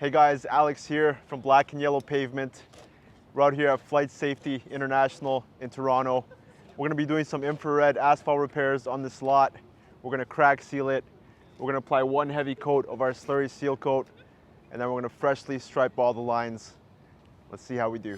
Hey guys, Alex here from Black and Yellow Pavement. We're out here at Flight Safety International in Toronto. We're gonna be doing some infrared asphalt repairs on this lot. We're gonna crack seal it. We're gonna apply one heavy coat of our Slurry seal coat, and then we're gonna freshly stripe all the lines. Let's see how we do.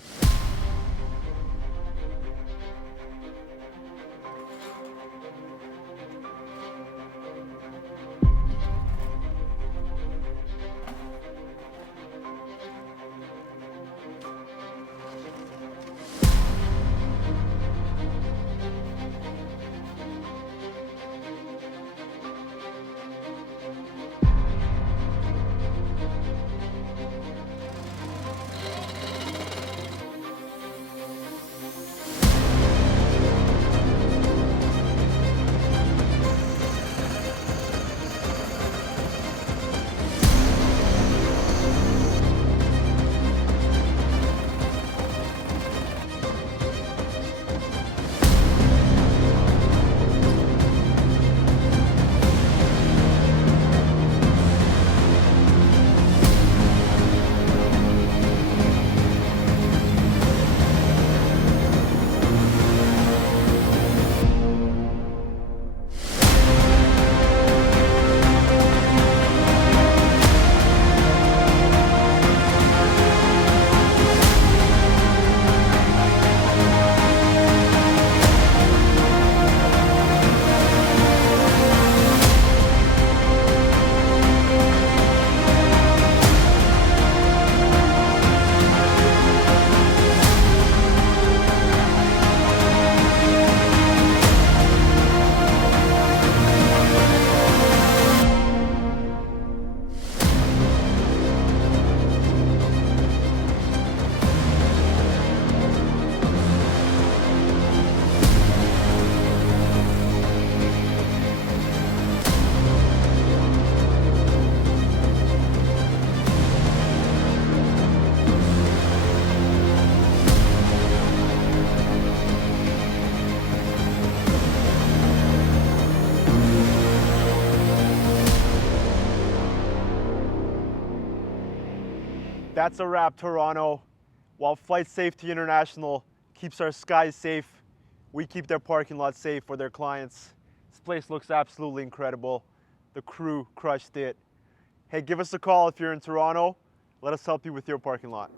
That's a wrap, Toronto. While Flight Safety International keeps our skies safe, we keep their parking lot safe for their clients. This place looks absolutely incredible. The crew crushed it. Hey, give us a call if you're in Toronto. Let us help you with your parking lot.